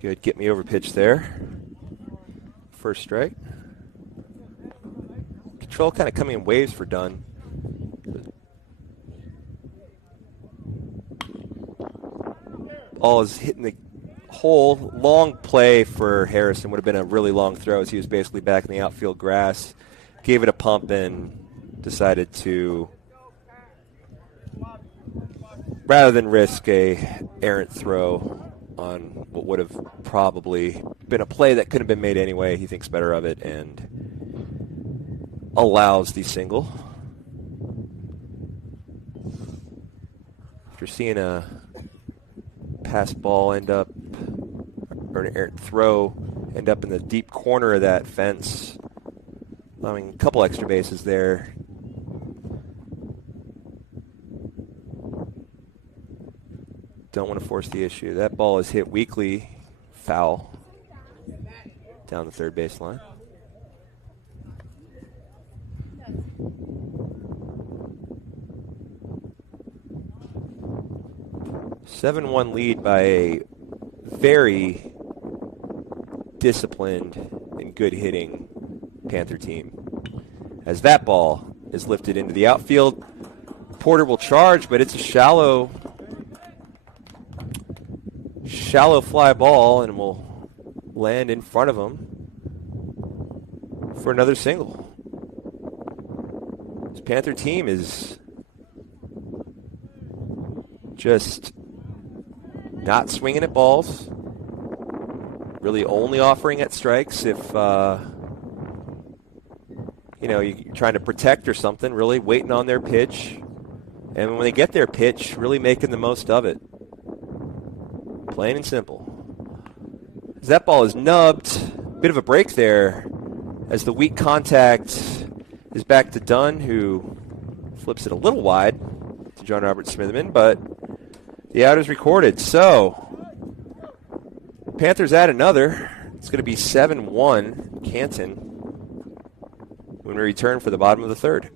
Good, get me over pitch there. First strike. Control kind of coming in waves for Dunn. Ball is hitting the hole. Long play for Harrison. Would have been a really long throw as he was basically back in the outfield grass. Gave it a pump and decided to, rather than risk a errant throw on what would have probably been a play that could have been made anyway, he thinks better of it and allows the single. After seeing a pass ball end up, or an errant throw end up in the deep corner of that fence, allowing a couple extra bases there. Don't want to force the issue. That ball is hit weakly, foul, down the third baseline. (7-1) lead by a very disciplined and good hitting Panther team. As that ball is lifted into the outfield, Porter will charge, but it's a shallow fly ball and will land in front of him for another single. This Panther team is just not swinging at balls, really only offering at strikes if you're trying to protect or something, really waiting on their pitch, and when they get their pitch, really making the most of it. Plain and simple. As that ball is nubbed, bit of a break there as the weak contact is back to Dunn, who flips it a little wide to John Robert Smitherman, but the out is recorded. So Panthers add another. It's going to be 7-1 Canton when we return for the bottom of the third.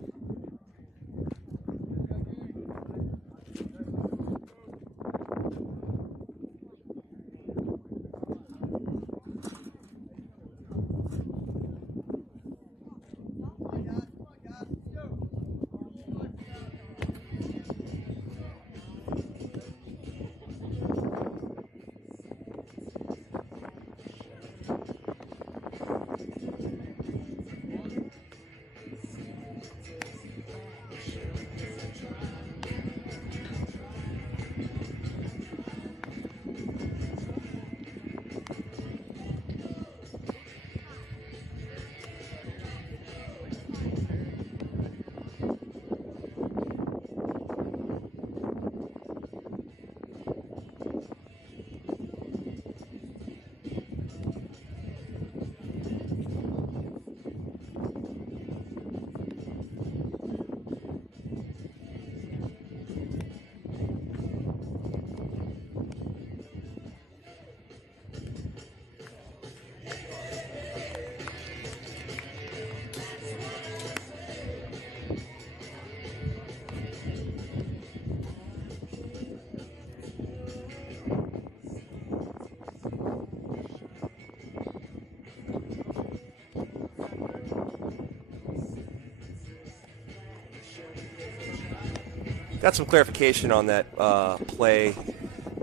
got some clarification on that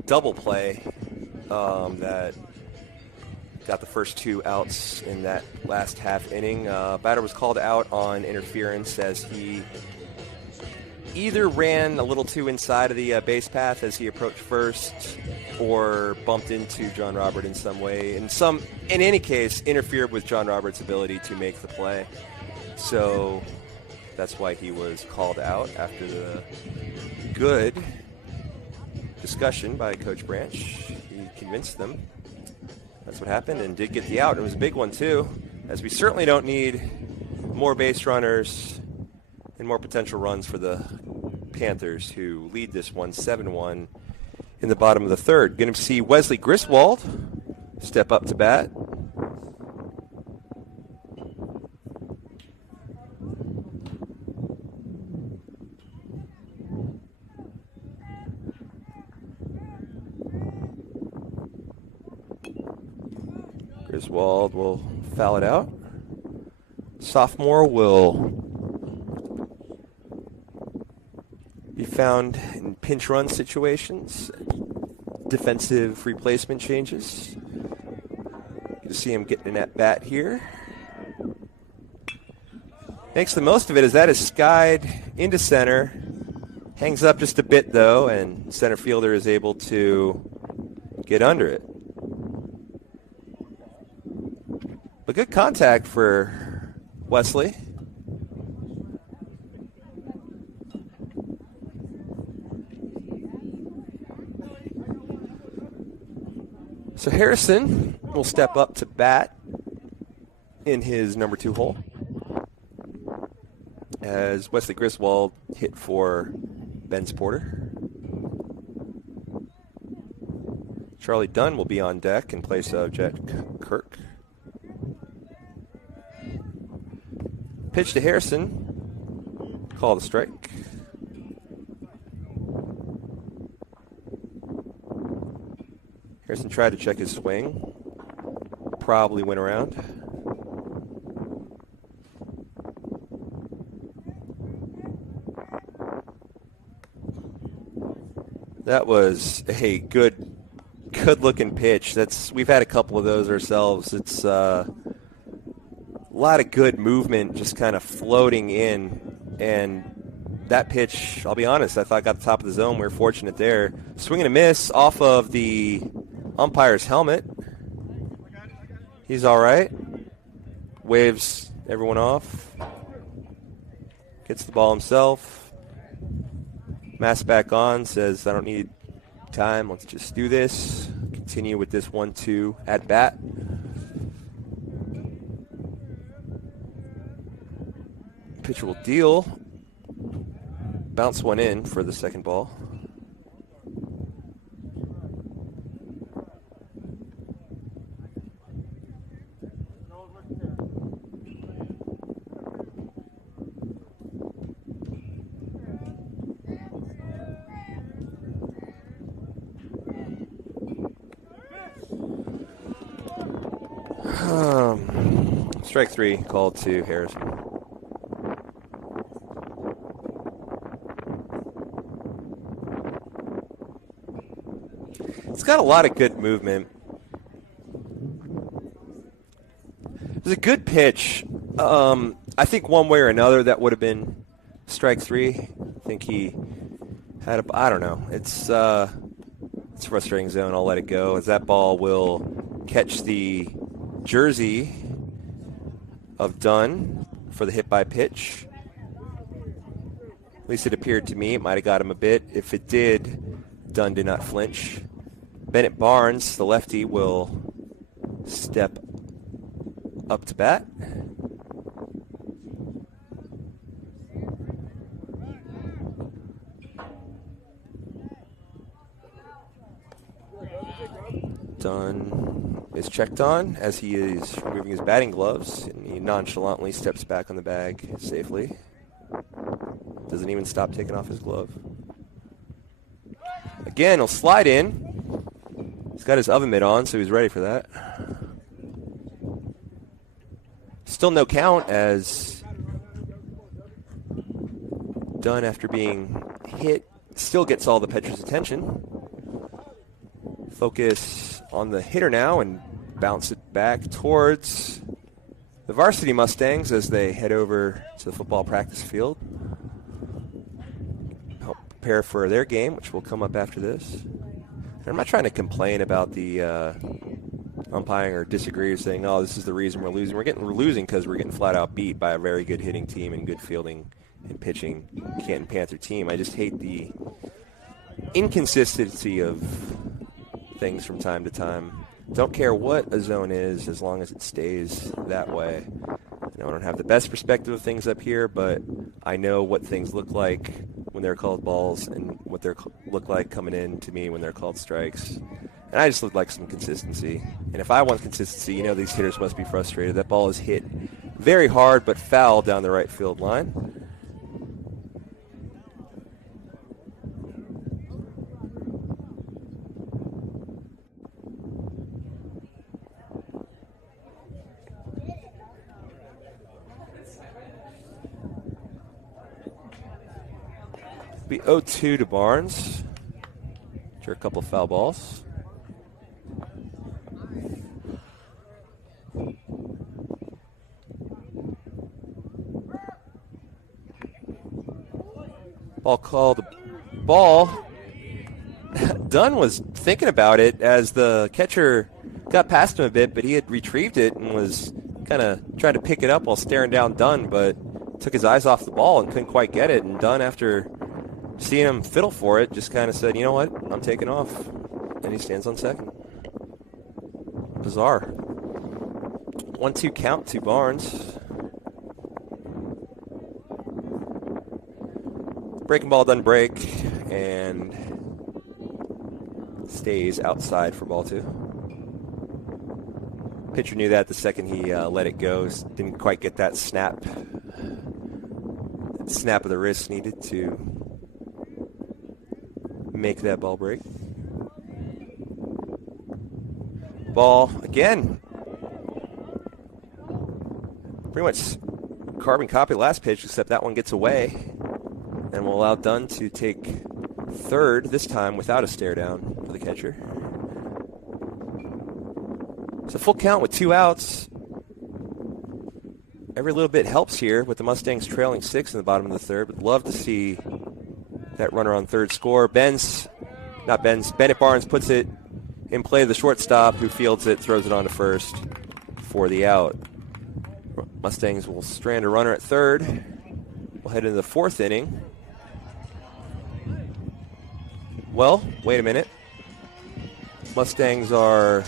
double play that got the first 2 outs in that last half inning. Batter was called out on interference as he either ran a little too inside of the base path as he approached first, or bumped into John Robert in some way. In any case, interfered with John Robert's ability to make the play. So that's why he was called out after the good discussion by Coach Branch. He convinced them that's what happened and did get the out. It was a big one, too, as we certainly don't need more base runners and more potential runs for the Panthers, who lead this one 7-1 in the bottom of the third. Going to see Wesley Griswold step up to bat. Griswold will foul it out. Sophomore will be found in pinch run situations, defensive replacement changes. You see him getting an at-bat here. Makes the most of it as that is skied into center. Hangs up just a bit, though, and center fielder is able to get under it. But good contact for Wesley. So Harrison will step up to bat in his number 2 hole as Wesley Griswold hit for Ben Porter. Charlie Dunn will be on deck in place of Jet Kirk. Pitch to Harrison. Call the strike. Harrison tried to check his swing. Probably went around. That was a good-looking pitch. We've had a couple of those ourselves. It's a lot of good movement, just kind of floating in. And that pitch, I'll be honest, I thought got the top of the zone. We were fortunate there. Swing and a miss off of the umpire's helmet. He's all right. Waves everyone off. Gets the ball himself. Mask back on, says, I don't need time. Let's just do this. Continue with this 1-2 at bat. Pitcher will deal. Bounce one in for the second ball. Strike 3 called to Harrison. It's got a lot of good movement. It was a good pitch. I think one way or another that would have been strike 3. I think he had I don't know. It's a frustrating zone. I'll let it go as that ball will catch the jersey of Dunn for the hit by pitch. At least it appeared to me. It might have got him a bit. If it did, Dunn did not flinch. Bennett Barnes, the lefty, will step up to bat. Dunn is checked on as he is removing his batting gloves, and he nonchalantly steps back on the bag safely. Doesn't even stop taking off his glove. Again, he'll slide in. He's got his oven mitt on, so he's ready for that. Still no count as Dunn, after being hit still gets all the pitcher's attention. Focus on the hitter now and bounce it back towards the varsity Mustangs as they head over to the football practice field. Help prepare for their game, which will come up after this. And I'm not trying to complain about the umpiring or disagree or saying, oh, this is the reason we're losing. We're losing because we're getting flat out beat by a very good hitting team and good fielding and pitching Canton Panther team. I just hate the inconsistency of things from time to time. Don't care what a zone is as long as it stays that way. I don't have the best perspective of things up here, but I know what things look like when they're called balls and what they look like coming in to me when they're called strikes. And I just would like some consistency. And if I want consistency, these hitters must be frustrated. That ball is hit very hard but foul down the right field line. Be 0-2 to Barnes after a couple foul balls. Ball called. Ball. Dunn was thinking about it as the catcher got past him a bit, but he had retrieved it and was kind of trying to pick it up while staring down Dunn, but took his eyes off the ball and couldn't quite get it. And Dunn, after seeing him fiddle for it, just kind of said, you know what, I'm taking off. And he stands on second. Bizarre. 1-2 count to Barnes. Breaking ball doesn't break and stays outside for ball 2. Pitcher knew that the second he let it go. Didn't quite get that snap. That snap of the wrist needed to make that ball break. Ball again. Pretty much carbon copy last pitch, except that one gets away and will allow Dunn to take third, this time without a stare down for the catcher. It's a full count with 2 outs. Every little bit helps here with the Mustangs trailing 6 in the bottom of the third. Would love to see that runner on third score. Bennett Barnes puts it in play to the shortstop, who fields it, throws it on to first for the out. Mustangs will strand a runner at third. We'll head into the 4th inning. Well, wait a minute. Mustangs are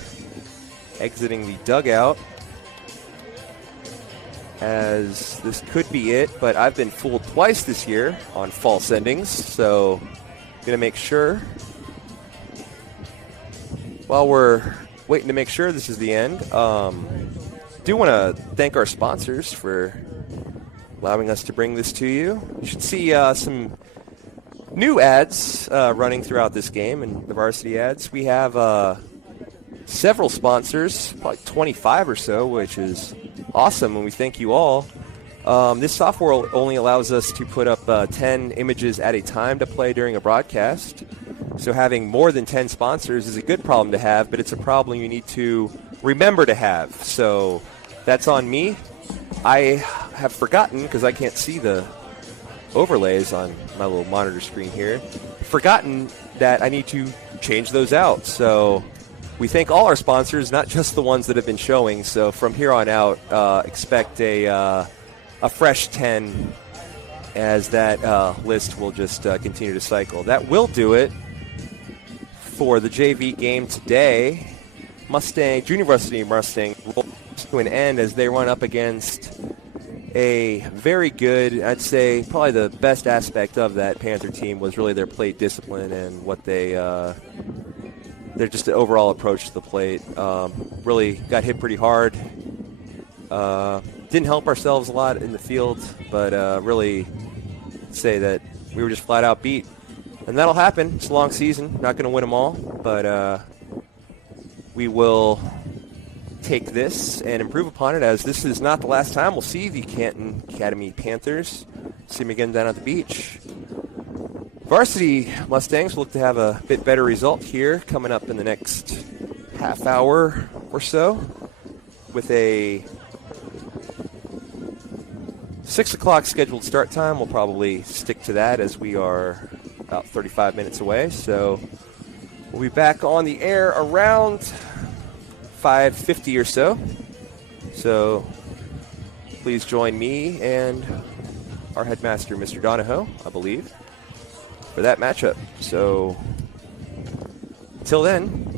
exiting the dugout, as this could be it, but I've been fooled twice this year on false endings, so gonna make sure. While we're waiting to make sure this is the end, do want to thank our sponsors for allowing us to bring this to you. You should see some new ads running throughout this game and the varsity ads. We have several sponsors, probably 25 or so, which is awesome, and we thank you all. This software only allows us to put up 10 images at a time to play during a broadcast. So having more than 10 sponsors is a good problem to have, but it's a problem you need to remember to have. So that's on me. I have forgotten, because I can't see the overlays on my little monitor screen here, forgotten that I need to change those out. So we thank all our sponsors, not just the ones that have been showing. So from here on out, expect a fresh 10, as that list will just continue to cycle. That will do it for the JV game today. Junior Varsity Mustang roll to an end as they run up against a very good, I'd say probably the best aspect of that Panther team was really their plate discipline and what they're just an overall approach to the plate. Really got hit pretty hard. Didn't help ourselves a lot in the field, but really say that we were just flat out beat. And that'll happen. It's a long season. Not going to win them all, but we will take this and improve upon it, as this is not the last time we'll see the Canton Academy Panthers. See them again down at the beach. Varsity Mustangs will look to have a bit better result here coming up in the next half hour or so with a 6 o'clock scheduled start time. We'll probably stick to that as we are about 35 minutes away. So we'll be back on the air around 5:50 or so. So please join me and our headmaster, Mr. Donahoe, I believe, for that matchup. So until then,